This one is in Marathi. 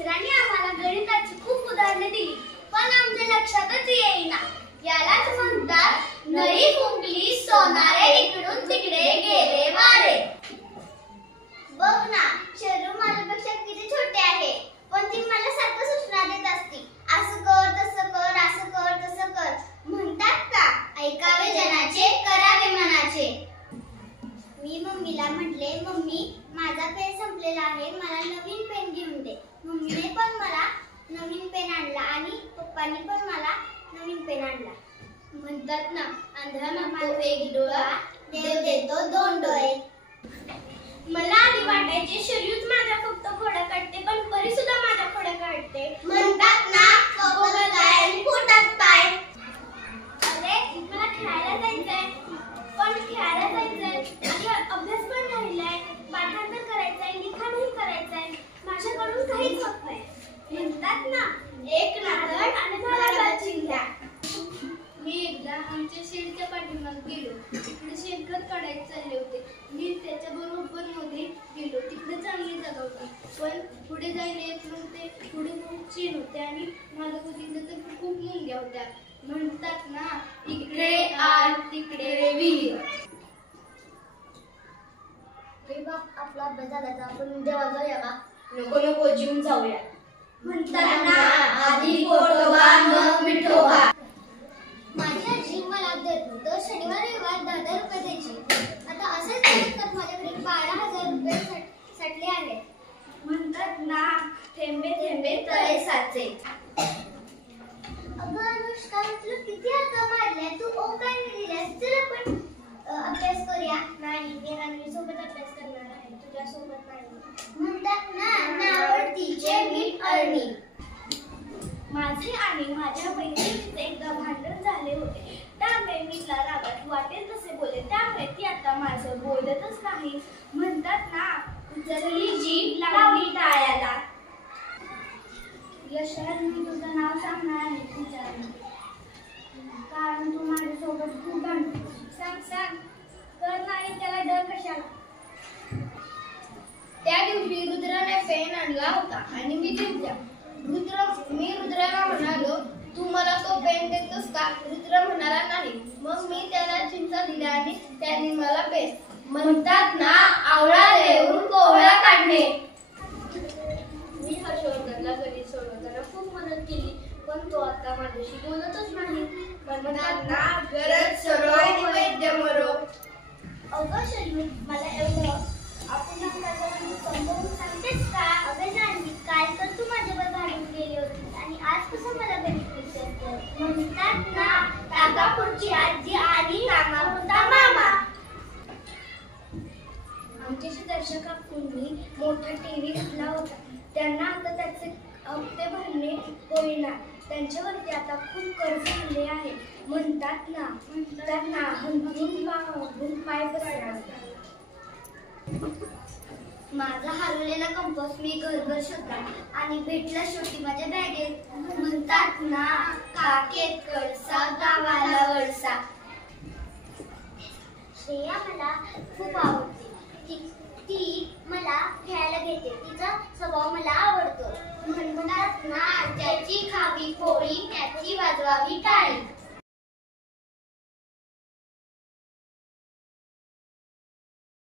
मित्रांनी आम्हाला गणिताची खूप उदाहरणे दिली, पण आमच्या लक्षातच येईना. यालाच म्हणतात नळी फुंकली सोनारे इकडून तिकडे गेले वारे. बघ ना, शरू माझ्यापेक्षा किती छोटे आहे, पण ती मला सारखं सूचना देत असते. असं कर, तसं कर, असं कर, तसं कर. म्हणतात ना, ऐकावे जनाचे, करावे मनाचे. मी मम्मीला म्हटले, मम्मी माझा पेन संपलेला आहे, मला नवीन पेन घेऊन दे. मम्मीने पण मला नवीन पेन आणला आणि पप्पांनी पण मला नवीन पेन आणला. म्हणतात ना, आंधळा मागतो एक डोळा, देव देतो दोन डोळे. मला आधी वाटायचे शरीरच माझ्या फक्त खोडा काढते, पण परी सुद्धा माझ्या खोडा काढते. म्हणतात ना, कपाळात पाय आणि पोटात पाय. अरे मला खेळायला जायचंय, पण खेळायला जायचंय आणि अभ्यास पण राहिलाय, पाठांतर करायचंय, लिखाणही करायचंय, माझ्याकडून काहीच होत नाही. म्हणतात ना, एक नारळ आणि झाडाला चिंध्या. मी एकदा आमच्या शेडच्या पाठीमागे गेलो, तिकडे शेणखत काढायला चालले होते. मी त्याच्या बरोबर मध्ये गेलो, तिकडे चांगली जागा होती, पण पुढे जायला येत नव्हते. पुढे खूप शेण होते आणि माझं तिकडे तर खूप मुंग्या होत्या. म्हणतात ना, इकडे आड तिकडे विहीर. आपला अभ्यास झाला तर आपण देवा जाऊया का? नको नको, जीवन जाऊया. म्हणतात ना, आधी पोटोबा मग विठोबा. माझी आजी मला दर शनिवार रविवार 10,000 रुपये द्यायची. आता असंच तर माझ्याकडे 12,000 रुपये साठले आहेत. म्हणतात ना, थेंबे थेंबे तळे साचे. अगं अनुष्का, तुला किती हाका मारल्या, तू ओ काय नाही दिल्यास. चल आपण अभ्यास करूया. नाही, मी रात्री सोबत अभ्यास करणार आहे, तुझ्या सोबत नाही. म्हणतात ना, नावडतीचे मीठ अळणी. माझे आणि माझ्या मैत्रिणीचे एकदा भांडण झाले होते. त्यामुळे मी तिला रागात वाटेल तसे बोलले, त्यामुळे ती आता माझं बोलतच नाही. म्हणतात ना, उचलली जीभ लागली टाळ्याला. यशवंत, मी तुझं नाव सांगणार आहे तुझ्या, कारण तू माझ्यासोबत खूप भांडतो. सांग सांग. तर नाही, त्याला डर कशाला. त्या दिवशी रुद्राने पेन आणला होता आणि मी चिंध्या. मी रुद्राला म्हणालो, तू मला तो पेन देतोस का? रुद्र म्हणाला नाही. मग मी त्याला चिंचा दिल्या आणि त्याने मला पेन. म्हणतात ना, आवळा देऊन कोहळा काढणे. मी हर्षवर्धनला गणित सोडवताना खूप मदत केली, पण तो आता माझ्याशी बोलतच नाही. म्हणतात ना, गरज सरो वैद्य मरो. अगं शर्मी, मला एवढं आपण समजावून सांगतेस का? अगं जानवी, काल तर तू माझ्यावर भांडून गेली होती आणि आज कसं मला गणित विचारते. म्हणतात ना, टाकापूरची आजी आणि कामा होता मामा. आमच्या शेजारच्या काकूंनी मोठा टीव्ही घेतला होता. त्यांना आता त्याचे हप्ते भरणे होईना. त्यांच्यावरती आता खूप कर्ज आले आहे. म्हणतात ना, हंतरून पाय पसरला. माझा हरवलेला कंपास मी घरभर शोधला आणि भेटला शेवटी माझ्या बॅगेत. म्हणतात ना, काकेत कळसा गावाला वळसा. श्रेया मला खूप आवडते.